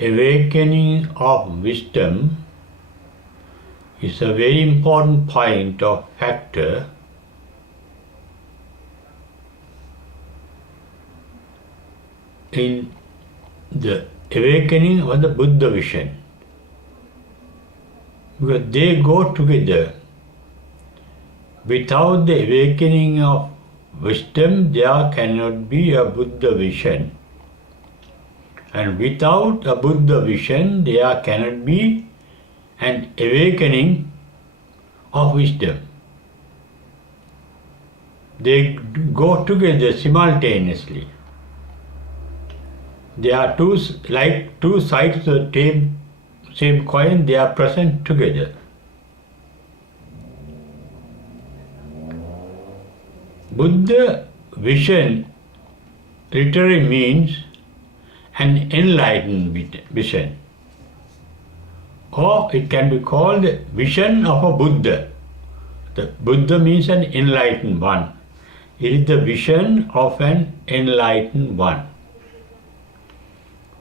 awakening of wisdom is a very important point or factor in the awakening of the Buddha vision, because they go together. Without the awakening of wisdom, there cannot be a Buddha vision, and without a Buddha vision, there cannot be an awakening of wisdom. They go together simultaneously. They are two sides of the same coin, they are present together. Buddha vision literally means an enlightened vision, or it can be called the vision of a Buddha. The Buddha means an enlightened one. It is the vision of an enlightened one.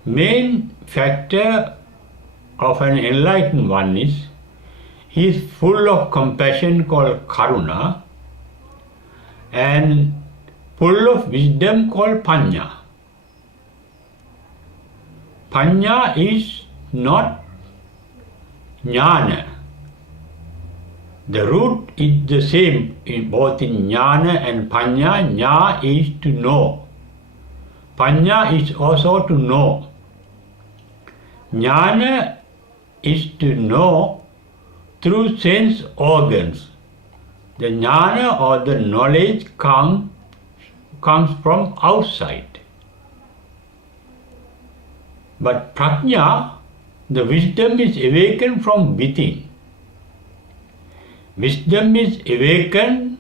Main factor of an enlightened one is he is full of compassion called karuna and full of wisdom called panya. Panya is not jnana. The root is the same in both in jnana and panya. Jna is to know. Panya is also to know. Jnana is to know through sense organs. The jnana or the knowledge comes from outside. But prajna, the wisdom is awakened from within. Wisdom is awakened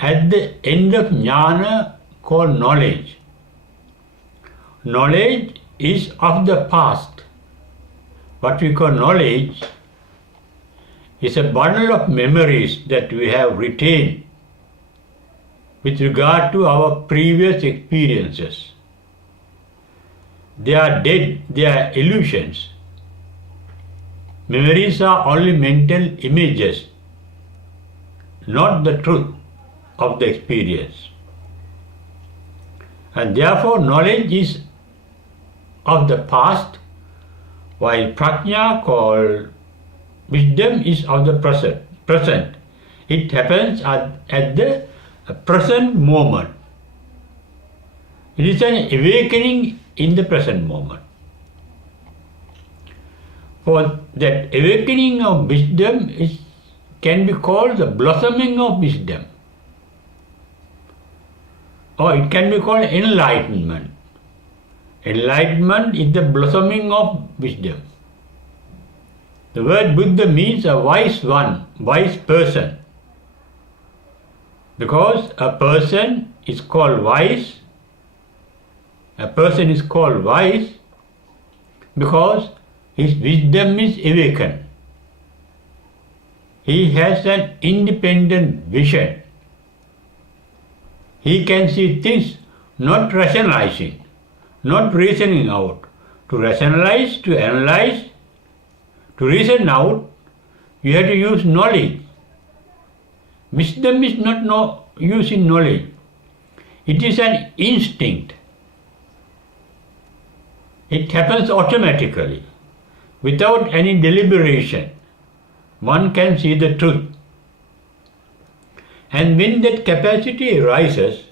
at the end of jnana called knowledge. Knowledge is of the past. What we call knowledge is a bundle of memories that we have retained with regard to our previous experiences. They are dead, they are illusions. Memories are only mental images, not the truth of the experience. And therefore knowledge is of the past, while prajna called wisdom is of the present. It happens at the present moment. It is an awakening in the present moment. For that awakening of wisdom can be called the blossoming of wisdom, or it can be called enlightenment. Enlightenment is the blossoming of wisdom. The word Buddha means a wise one, wise person. Because a person is called wise because his wisdom is awakened. He has an independent vision. He can see things not rationalizing, not reasoning out. To rationalize, to analyze, to reason out, you have to use knowledge. Wisdom is not using knowledge. It is an instinct. It happens automatically, without any deliberation. One can see the truth. And when that capacity arises,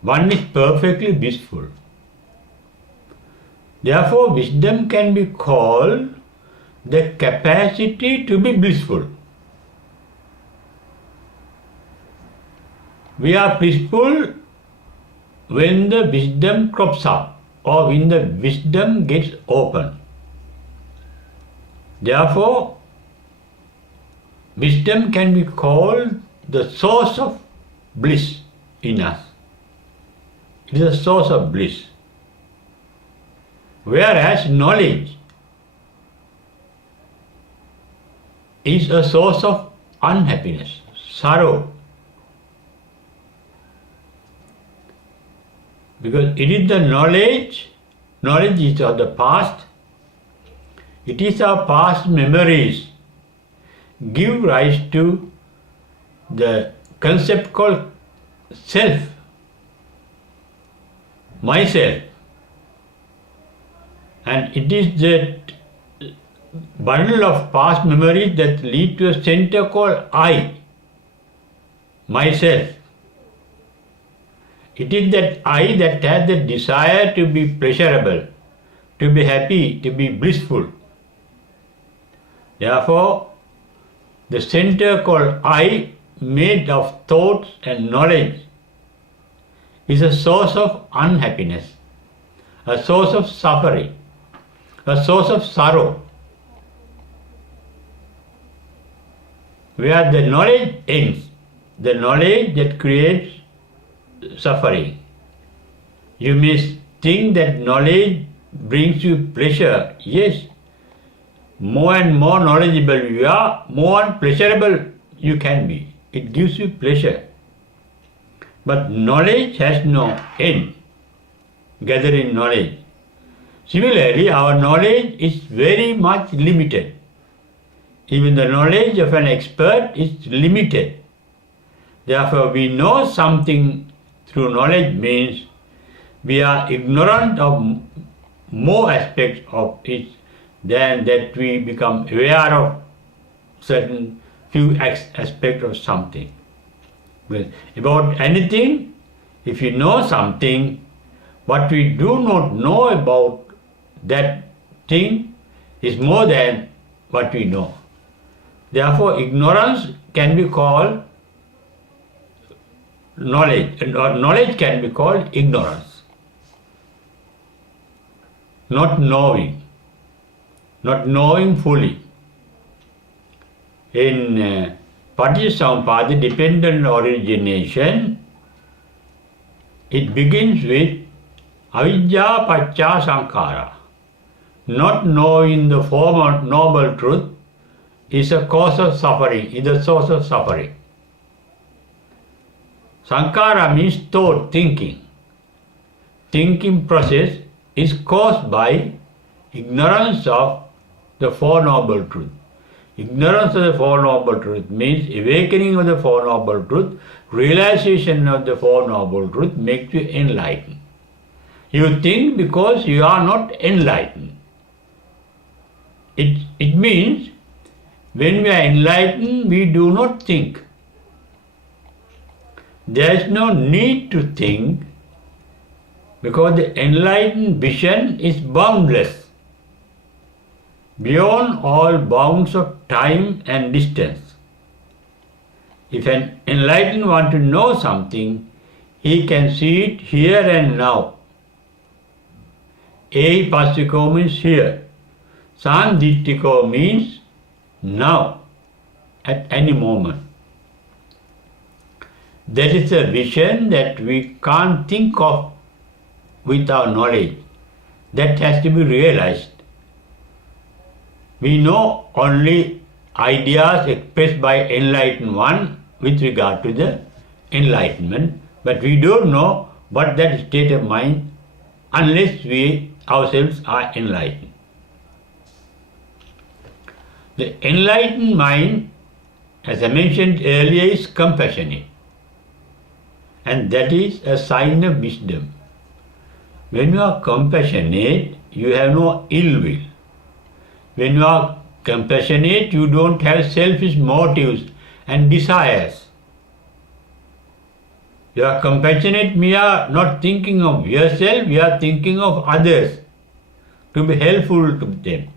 one is perfectly blissful. Therefore, wisdom can be called the capacity to be blissful. We are blissful when the wisdom crops up or when the wisdom gets open. Therefore, wisdom can be called the source of bliss in us. It is a source of bliss. Whereas knowledge is a source of unhappiness, sorrow. Because it is the knowledge knowledge is of the past. It is our past memories give rise to the concept called self, myself. And it is that bundle of past memories that lead to a center called I, myself. It is that I that has the desire to be pleasurable, to be happy, to be blissful. Therefore, the center called I, made of thoughts and knowledge, is a source of unhappiness, a source of suffering, a source of sorrow. Where the knowledge ends, the knowledge that creates suffering. You may think that knowledge brings you pleasure. Yes, more and more knowledgeable you are, more pleasurable you can be. It gives you pleasure. But knowledge has no end, gathering knowledge. Similarly, our knowledge is very much limited. Even the knowledge of an expert is limited. Therefore, we know something through knowledge means we are ignorant of more aspects of it than that we become aware of certain few aspects of something. Well, about anything, if you know something, what we do not know about that thing is more than what we know. Therefore, ignorance can be called knowledge, or knowledge can be called ignorance. Not knowing fully. In Paticcasamuppada, dependent origination, it begins with avidya pacca sankhara. Not knowing the form of noble truth is a cause of suffering, is a source of suffering. Sankhara means thought, thinking. Thinking process is caused by ignorance of the Four Noble Truths. Ignorance of the Four Noble Truths means awakening of the Four Noble Truths, realization of the Four Noble Truths makes you enlightened. You think because you are not enlightened. It means when we are enlightened, we do not think. There is no need to think because the enlightened vision is boundless, beyond all bounds of time and distance. If an enlightened wants to know something, he can see it here and now. Ehipassiko means here. Sanditthiko means now, at any moment. That is a vision that we can't think of with our knowledge. That has to be realized. We know only ideas expressed by enlightened one with regard to the enlightenment, but we don't know what that state of mind unless we ourselves are enlightened. The enlightened mind, as I mentioned earlier, is compassionate, and that is a sign of wisdom. When you are compassionate, you have no ill will. When you are compassionate, you don't have selfish motives and desires. You are compassionate, you are not thinking of yourself, you are thinking of others, to be helpful to them,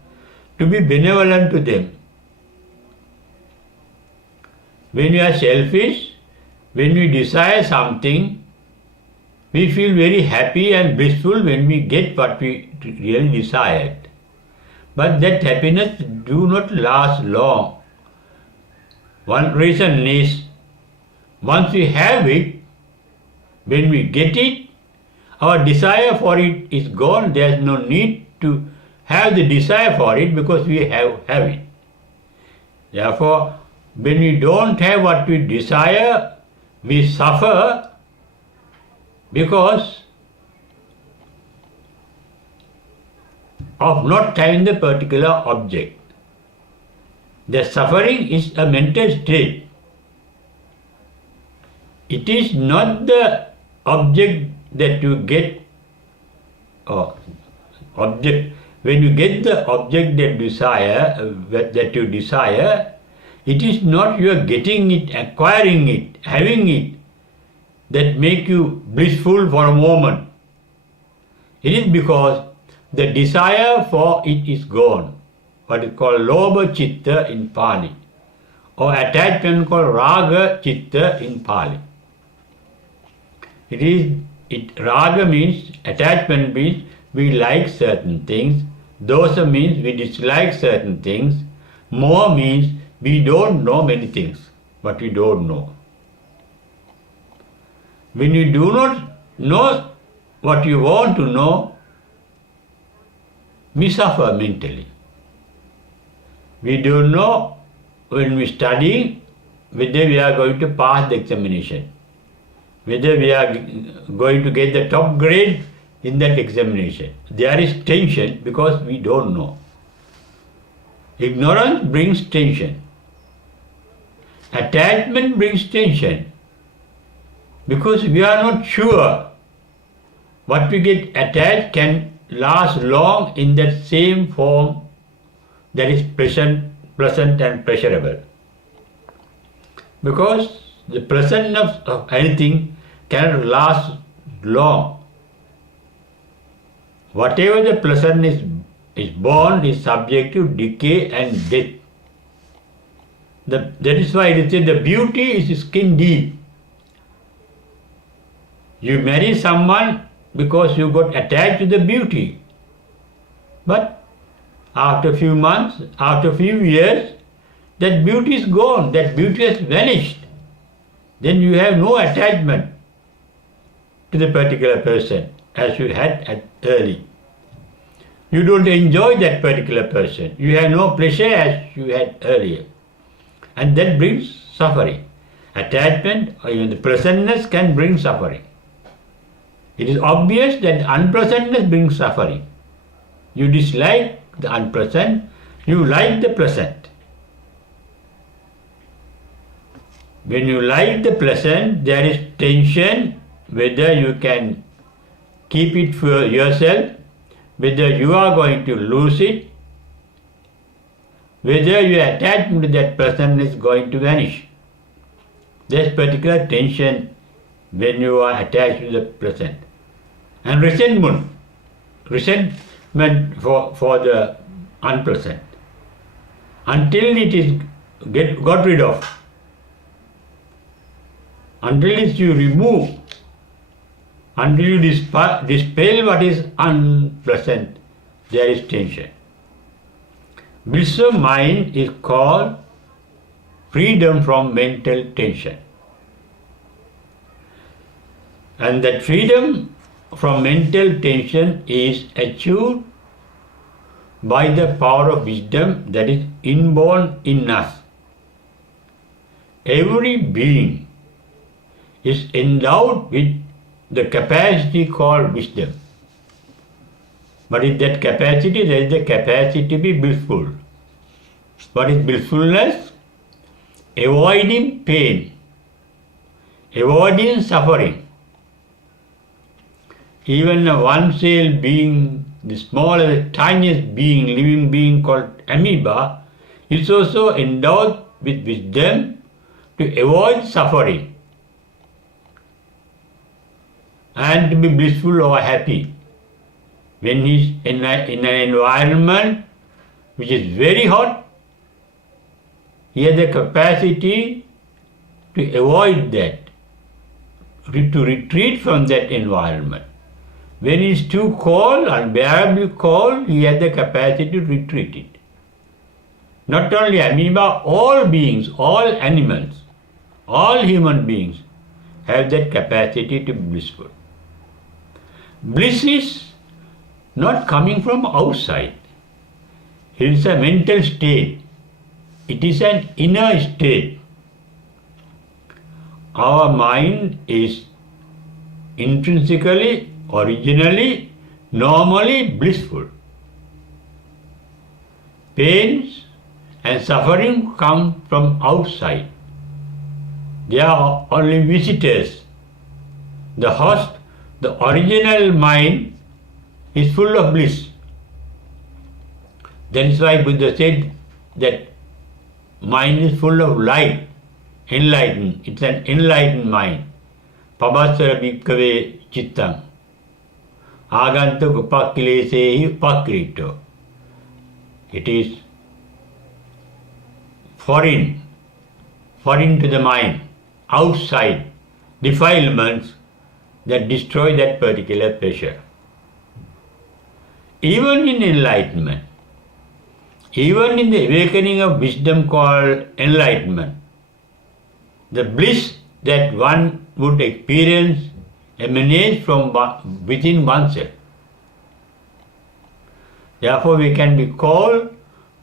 to be benevolent to them. When we are selfish, when we desire something, we feel very happy and blissful when we get what we really desired. But that happiness do not last long. One reason is, once we have it, when we get it, our desire for it is gone. There is no need to have the desire for it because we have it. Therefore, when we don't have what we desire, we suffer because of not having the particular object. The suffering is a mental state. It is not the object that you get, when you get the object that you desire, it is not you are getting it, acquiring it, having it, that make you blissful for a moment. It is because the desire for it is gone, what is called lobha chitta in Pali, or attachment called raga chitta in Pali. Raga means, attachment means we like certain things, dosa means we dislike certain things, moha means we don't know many things, but we don't know. When you do not know what you want to know, we suffer mentally. We don't know when we study whether we are going to pass the examination, whether we are going to get the top grade in that examination. There is tension because we don't know. Ignorance brings tension. Attachment brings tension because we are not sure what we get attached can last long in that same form that is pleasant and pleasurable. Because the pleasantness of anything cannot last long. Whatever the pleasantness is born is subject to decay and death. That is why it is said the beauty is skin deep. You marry someone because you got attached to the beauty. But after a few months, after a few years, that beauty is gone, that beauty has vanished. Then you have no attachment to the particular person as you had early. You don't enjoy that particular person. You have no pleasure as you had earlier. And that brings suffering. Attachment or even the pleasantness can bring suffering. It is obvious that unpleasantness brings suffering. You dislike the unpleasant, you like the pleasant. When you like the pleasant, there is tension whether you can keep it for yourself, whether you are going to lose it, whether your attachment to that person is going to vanish. There's particular tension when you are attached to the present. And resentment for the unpleasant. Until it is got rid of, until you remove, until you dispel what is unpleasant, there is tension. Bliss of mind is called freedom from mental tension. And that freedom from mental tension is achieved by the power of wisdom that is inborn in us. Every being is endowed with the capacity called wisdom. But in that capacity, there is the capacity to be blissful. What is blissfulness? Avoiding pain, avoiding suffering. Even a one-cell being, the smallest, tiniest being, living being called amoeba, is also endowed with wisdom to avoid suffering and to be blissful or happy. When he is in an environment which is very hot, he has the capacity to avoid that, to retreat from that environment. When it is too cold, unbearably cold, he has the capacity to retreat it. Not only amoeba, all beings, all animals, all human beings have that capacity to be blissful. Bliss is not coming from outside. It is a mental state. It is an inner state. Our mind is intrinsically, originally, normally blissful. pains and suffering come from outside. They are only visitors. The host, the original mind, is full of bliss. That is why Buddha said that mind is full of light, enlightened. It's an enlightened mind. Pabasara bhikkhave chittang. Agantuk upakilesehi upakrito. It is foreign to the mind, outside defilements that destroy that particular pleasure. Even in enlightenment, even in the awakening of wisdom called enlightenment, the bliss that one would experience emanates from within oneself. Therefore, we can be called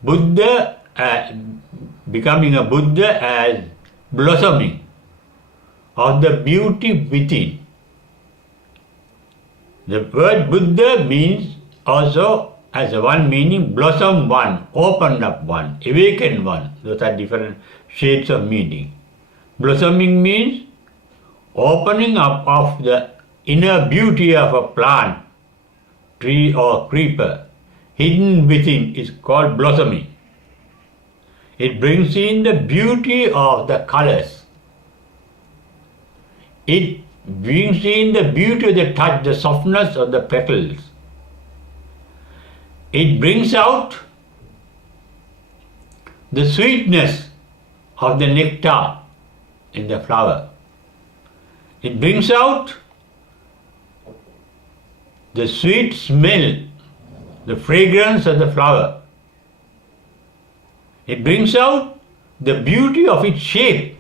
Buddha, becoming a Buddha as blossoming of the beauty within. The word Buddha means also as one meaning blossom one, open up one, awaken one. Those are different shades of meaning. Blossoming means opening up of the inner beauty of a plant, tree or creeper, hidden within, is called blossoming. It brings in the beauty of the colors. It brings in the beauty of the touch, the softness of the petals. It brings out the sweetness of the nectar in the flower. It brings out the sweet smell, the fragrance of the flower. It brings out the beauty of its shape.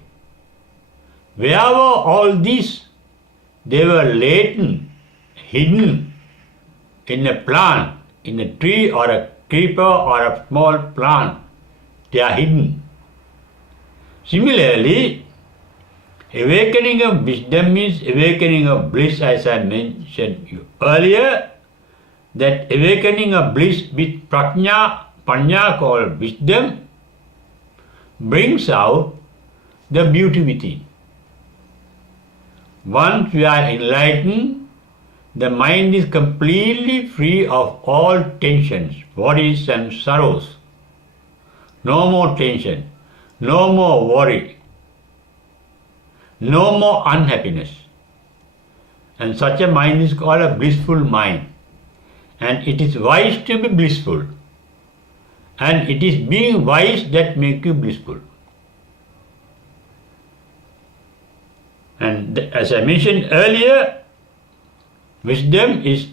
Wherever all these, they were latent, hidden in a plant, in a tree or a creeper or a small plant, they are hidden. Similarly, awakening of wisdom means awakening of bliss, as I mentioned earlier, that awakening of bliss with panya called wisdom, brings out the beauty within. Once we are enlightened, the mind is completely free of all tensions, worries and sorrows. No more tension, no more worry, no more unhappiness. And such a mind is called a blissful mind. And it is wise to be blissful. And it is being wise that makes you blissful. And as I mentioned earlier, wisdom is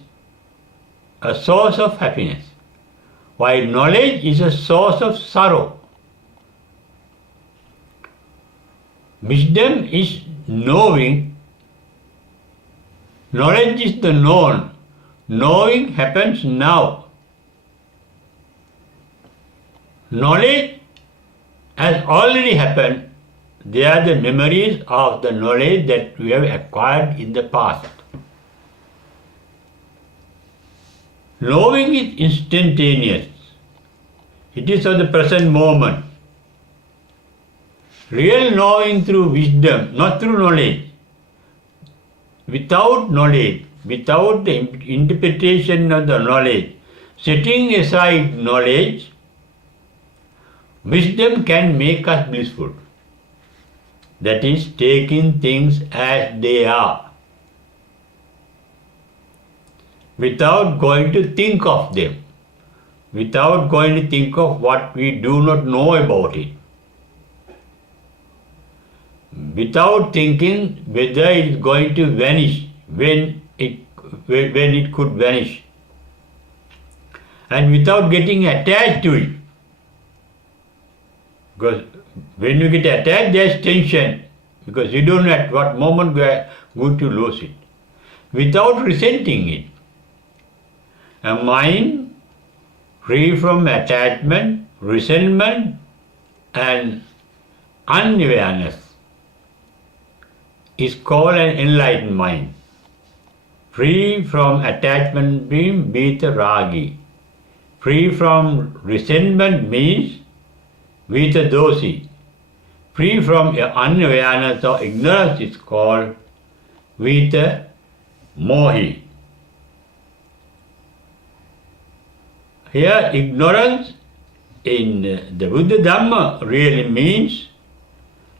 a source of happiness, while knowledge is a source of sorrow. Wisdom is knowing, knowledge is the known, knowing happens now. Knowledge has already happened. They are the memories of the knowledge that we have acquired in the past. Knowing is instantaneous. It is of the present moment. Real knowing through wisdom, not through knowledge. Without knowledge, without the interpretation of the knowledge, setting aside knowledge, wisdom can make us blissful. That is, taking things as they are, without going to think of them, without going to think of what we do not know about it, without thinking whether it is going to vanish, when it could vanish, and without getting attached to it. Because when you get attached, there is tension, because you don't know at what moment you are going to lose it. Without resenting it, a mind free from attachment, resentment, and unawareness is called an enlightened mind. Free from attachment being Beta Ragi, Free from resentment means vita dosi. Free from unawareness or ignorance is called vita mohi. Here ignorance in the Buddha Dhamma really means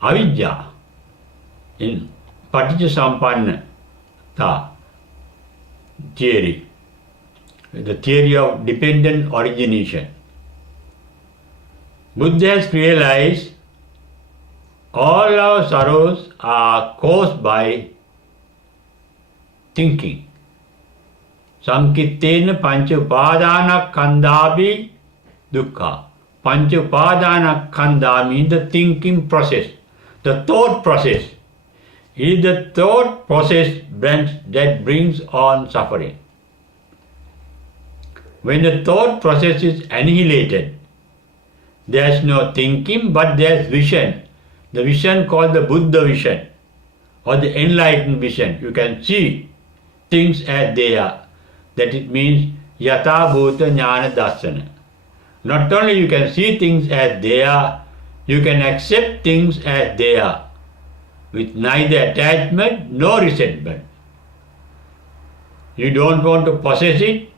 avidya in Paticcasamuppanna theory, the theory of dependent origination. Buddha has realized all our sorrows are caused by thinking. Sankittena pancha upadana khandhapi dukkha. Pancha upadana khandha means the thinking process, the thought process. It is the thought process that brings on suffering. When the thought process is annihilated, there is no thinking but there is vision. The vision called the Buddha vision or the enlightened vision. You can see things as they are. That it means yatha bhuta jnana darsana. Not only you can see things as they are, you can accept things as they are, with neither attachment nor resentment. You don't want to possess it,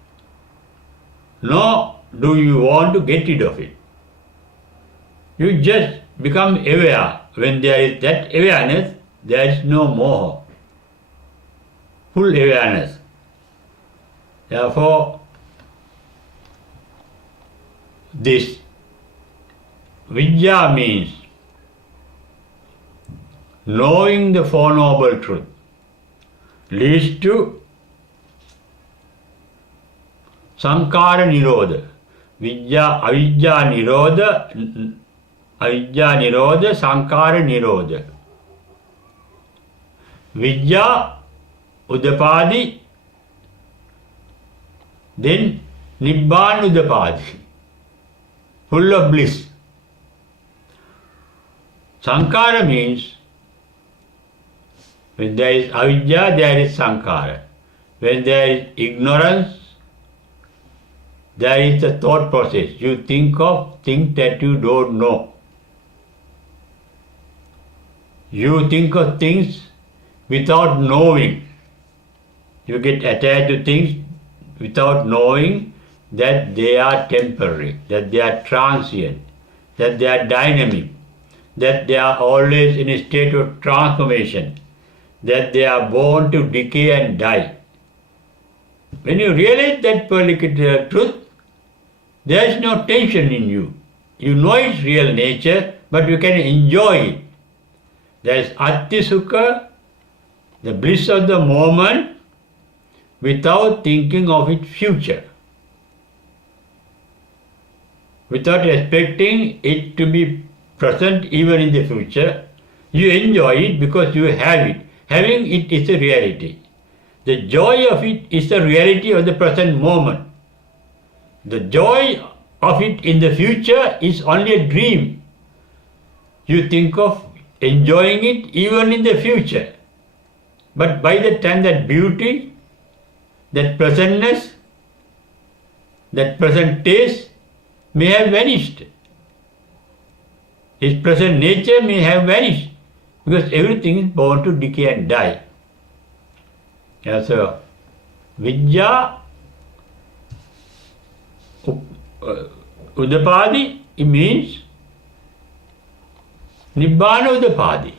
nor do you want to get rid of it. You just become aware. When there is that awareness, there is no moha. Full awareness. Therefore, this vidya means knowing the Four Noble Truths leads to sankara nirodha. Avidya nirodha, sankara nirodha. Vidya, udapadi, then nibbana udapadi, full of bliss. Sankara means when there is avidya, there is sankara. When there is ignorance, there is the thought process. You think of things that you don't know. You think of things without knowing. You get attached to things without knowing that they are temporary, that they are transient, that they are dynamic, that they are always in a state of transformation, that they are born to decay and die. When you realize that particular truth, there is no tension in you. You know its real nature, but you can enjoy it. There is Atti Sukha, the bliss of the moment, without thinking of its future, without expecting it to be present even in the future. You enjoy it because you have it. Having it is a reality. The joy of it is the reality of the present moment. The joy of it in the future is only a dream. You think of enjoying it even in the future. But by the time that beauty, that pleasantness, that present taste may have vanished. His present nature may have vanished because everything is born to decay and die. Yeah, so, vidya, udapadi, it means nibbana udapadi.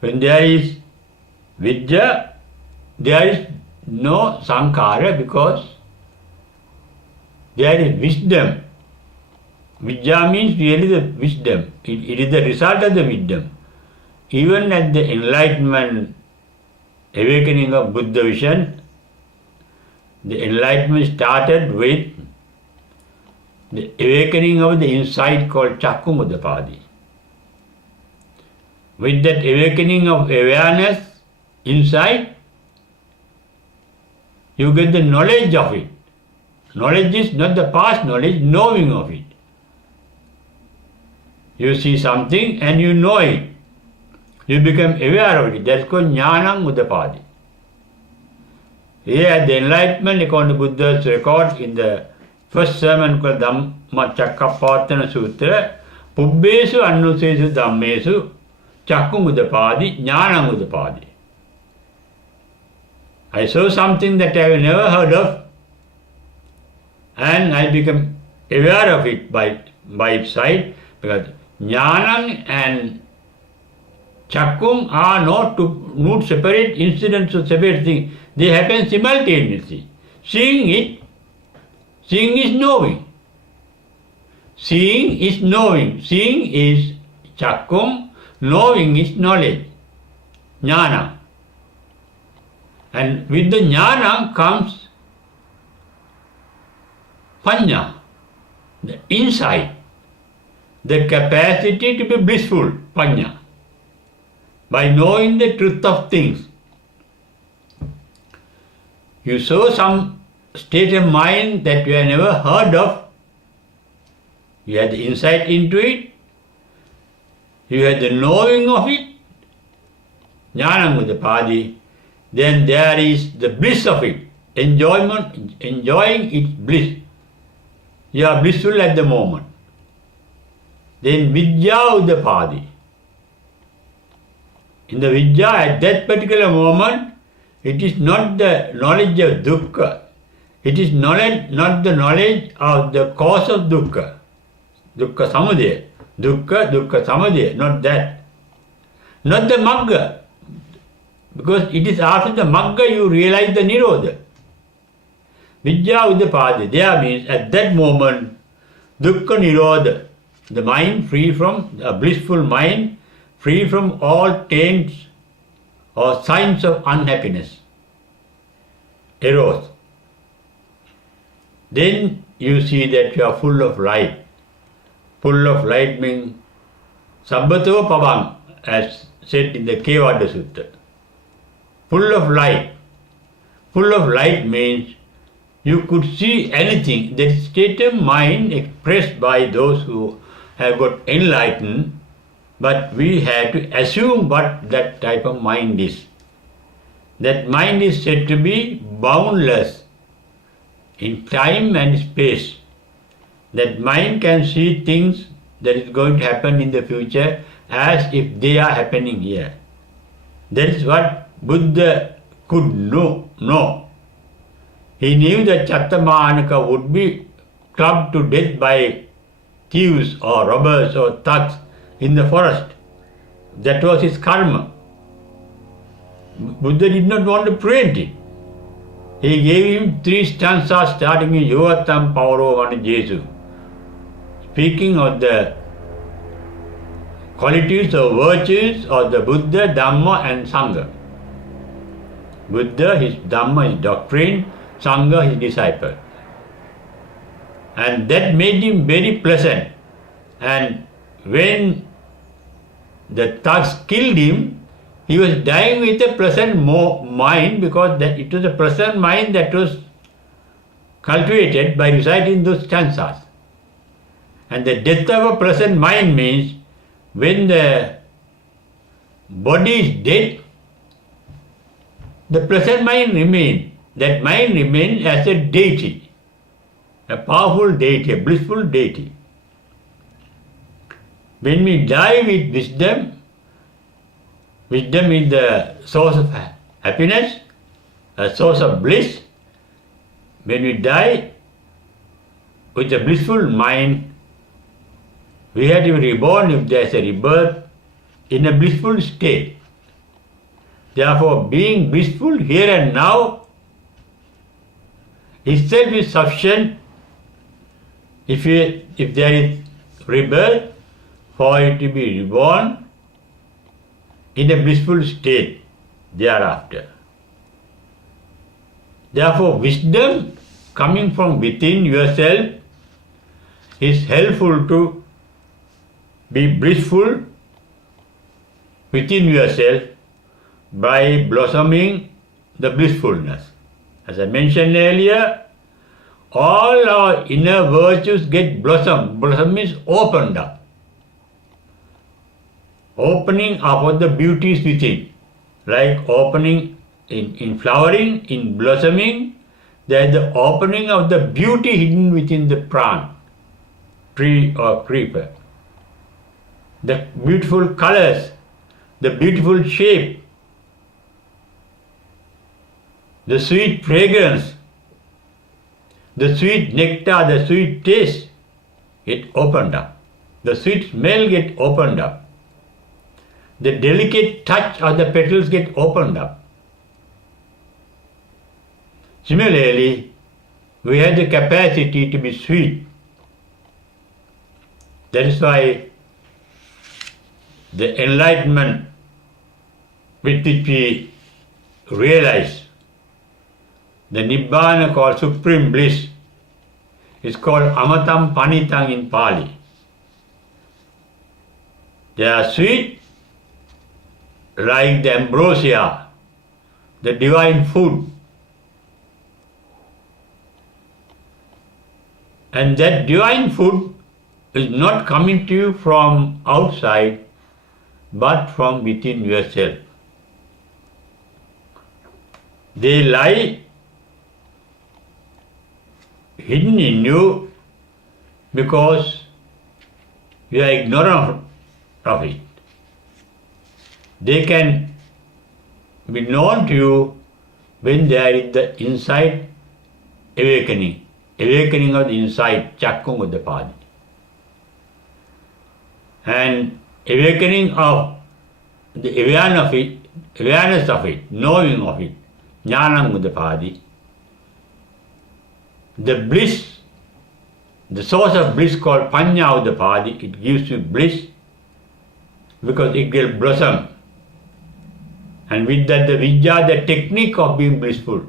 When there is vidya, there is no sankara because there is wisdom. Vidya means really the wisdom. It is the result of the wisdom. Even at the enlightenment, awakening of Buddha vision, the enlightenment started with the awakening of the insight called Chakkumudapadi. With that awakening of awareness, insight, you get the knowledge of it. Knowledge is not the past knowledge, knowing of it. You see something and you know it. You become aware of it. That's called Jnanam Udapadi. Here the enlightenment according to Buddha's record in the first sermon called Dhammacakkappavattana Sutra, Pubbesu Annusesu Dhammesu Chakkum Udapadi Jnanam Udapadi. I saw something that I have never heard of, and I become aware of it by its side, because Jnanam and Chakkum are not separate incidents or separate things. They happen simultaneously. Seeing is knowing. Seeing is knowing. Seeing is Chakkum, knowing is knowledge. Jnana. And with the jnana comes panya, the insight, the capacity to be blissful, panya, by knowing the truth of things. You saw some state of mind that you have never heard of, you had the insight into it, you had the knowing of it, jnanam udapadi, then there is the bliss of it, enjoying its bliss. You are blissful at the moment. Then vidya udapadi. In the vidya, at that particular moment, it is not the knowledge of dukkha. It is not the knowledge of the cause of dukkha. Dukkha samudaya. Dukkha samudaya, not that. Not the magga. Because it is after the magga you realize the nirodha. Vidya udapadi. There means at that moment, dukkha nirodha. The mind free from, a blissful mind, free from all taints or signs of unhappiness, arose. Then you see that you are full of light. Full of light means sabbato pavang, as said in the Kevada Sutta. Full of light. Full of light means you could see anything. That is state of mind expressed by those who have got enlightened, but we have to assume what that type of mind is. That mind is said to be boundless in time and space. That mind can see things that is going to happen in the future as if they are happening here. That is what Buddha could know. He knew that Chattamanaka would be clubbed to death by thieves or robbers or thugs in the forest. That was his karma. Buddha did not want to prevent it. He gave him 3 stanzas starting in Yovatam Pauro Vanajesu, speaking of the qualities or virtues of the Buddha, Dhamma and Sangha. Buddha, his Dhamma, his doctrine, Sangha, his disciple. And that made him very pleasant. And when the thugs killed him, he was dying with a pleasant mind, because that it was a pleasant mind that was cultivated by reciting those stanzas. And the death of a pleasant mind means when the body is dead, the pleasant mind remains. That mind remains as a deity, a powerful deity, a blissful deity. When we die with wisdom, wisdom is the source of happiness, a source of bliss. When we die with a blissful mind, we have to be reborn, if there is a rebirth, in a blissful state. Therefore, being blissful here and now itself is sufficient if there is rebirth, for it to be reborn in a blissful state thereafter. Therefore, wisdom coming from within yourself is helpful to be blissful within yourself by blossoming the blissfulness. As I mentioned earlier, all our inner virtues get blossomed. Blossom means opened up. Opening up of the beauties within, like opening in flowering, in blossoming, there is the opening of the beauty hidden within the plant, tree or creeper. The beautiful colors, the beautiful shape, the sweet fragrance, the sweet nectar, the sweet taste get opened up. The sweet smell get opened up. The delicate touch of the petals get opened up. Similarly, we have the capacity to be sweet. That is why the enlightenment with which we realize the Nibbana called supreme bliss is called Amatam Panitam in Pali. They are sweet like the ambrosia, the divine food. And that divine food is not coming to you from outside, but from within yourself. They lie hidden in you because you are ignorant of it. They can be known to you when there is the insight awakening of the insight, Chakkhung Uddapadi. And awakening of the awareness of it, knowing of it, Jnanam Uddapadi. The bliss, the source of bliss called Panya Uddapadi, it gives you bliss because it will blossom. And with that, the Vijja, the technique of being blissful,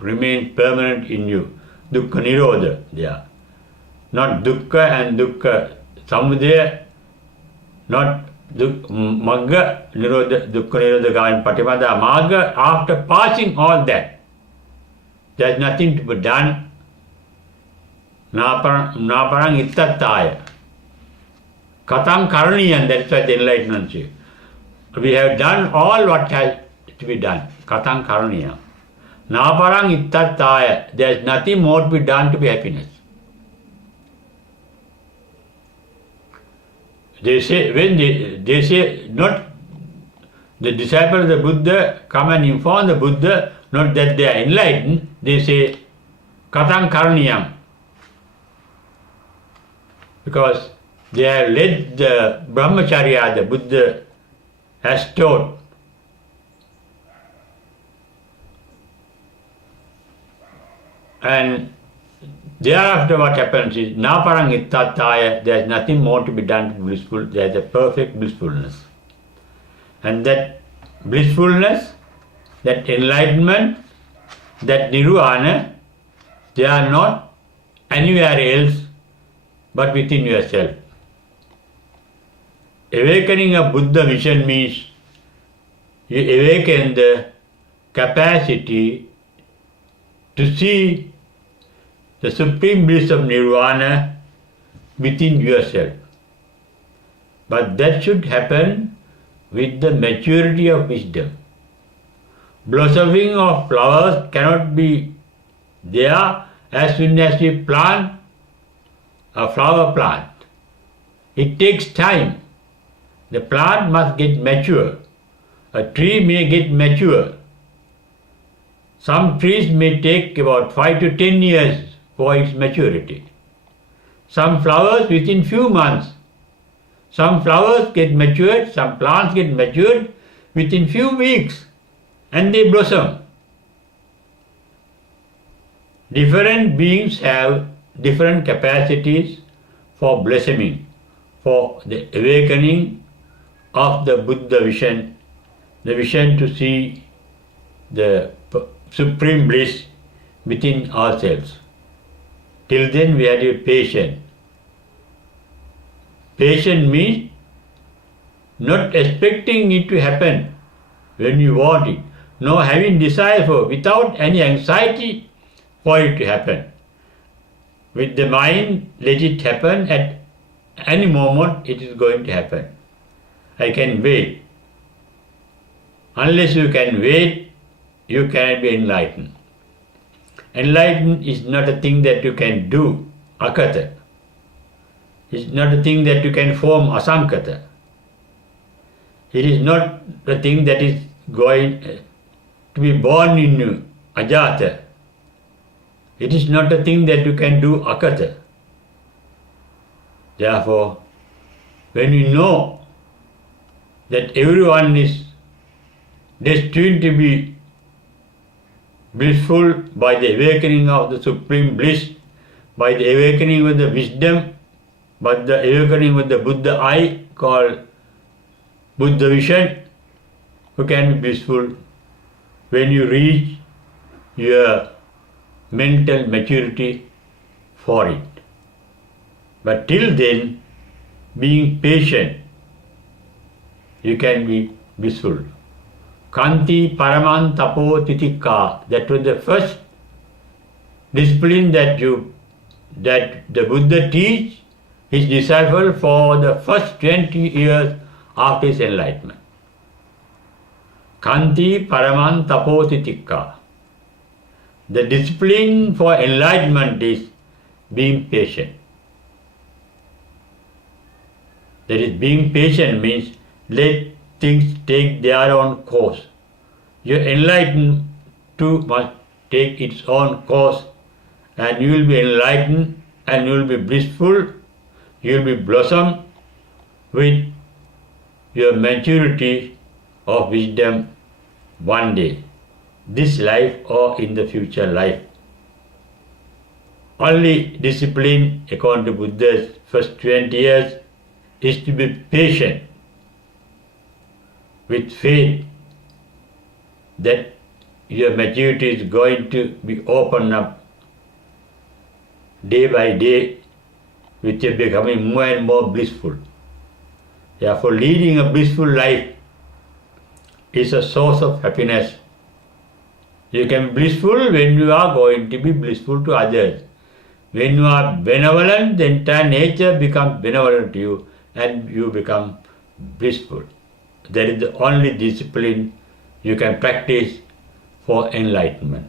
remains permanent in you. Dukkha Nirodha there. Not Dukkha and Dukkha Samudaya, not Magga Nirodha, Dukkha Nirodha and Patipada Magga. After passing all that, there is nothing to be done. Naparang Ittataya. Katam Karaniyam, that's why the enlightenment says. We have done all what has to be done. Katam Karaniyam. Naparang Ittataya. There is nothing more to be done to be happiness. They say, when they say, not the disciples of the Buddha come and inform the Buddha, not that they are enlightened, they say, Katam Karaniyam. Because they have led the brahmacharya, the Buddha has taught. And thereafter what happens is, Naparang Ittataya, there is nothing more to be done to be blissful, there is a perfect blissfulness. And that blissfulness, that enlightenment, that nirvana, they are not anywhere else but within yourself. Awakening of Buddha vision means you awaken the capacity to see the supreme bliss of nirvana within yourself. But that should happen with the maturity of wisdom. Blossoming of flowers cannot be there as soon as we plant a flower plant. It takes time. The plant must get mature. A tree may get mature. Some trees may take about 5 to 10 years for its maturity. Some flowers within few months. Some flowers get matured, some plants get matured within few weeks and they blossom. Different beings have different capacities for blossoming, for the awakening of the Buddha vision, the vision to see the supreme bliss within ourselves. Till then we have to be patient. Patient means not expecting it to happen when you want it, nor having desire for it, without any anxiety for it to happen. With the mind, let it happen at any moment it is going to happen. I can wait. Unless you can wait, you cannot be enlightened. Enlightened is not a thing that you can do, akata. It's not a thing that you can form, asankata. It is not a thing that is going to be born in you, ajata. It is not a thing that you can do, akata. Therefore, when you know that everyone is destined to be blissful by the awakening of the supreme bliss, by the awakening with the wisdom, by the awakening with the Buddha eye called Buddha vision, you can be blissful when you reach your mental maturity for it. But till then, being patient, you can be blissful. Kanti Paraman Tapo Titikka, that was the first discipline that the Buddha teach his disciple for the first 20 years after his enlightenment. Kanti Paraman Tapo Titikka. The discipline for enlightenment is being patient. That is, being patient means let things take their own course. Your enlightenment too must take its own course, and you will be enlightened and you will be blissful, you will be blossom with your maturity of wisdom one day, this life or in the future life. Only discipline, according to Buddha's first 20 years, is to be patient with faith that your maturity is going to be opened up day by day with you becoming more and more blissful. Therefore, leading a blissful life is a source of happiness. You can be blissful when you are going to be blissful to others. When you are benevolent, the entire nature becomes benevolent to you and you become blissful. That is the only discipline you can practice for enlightenment.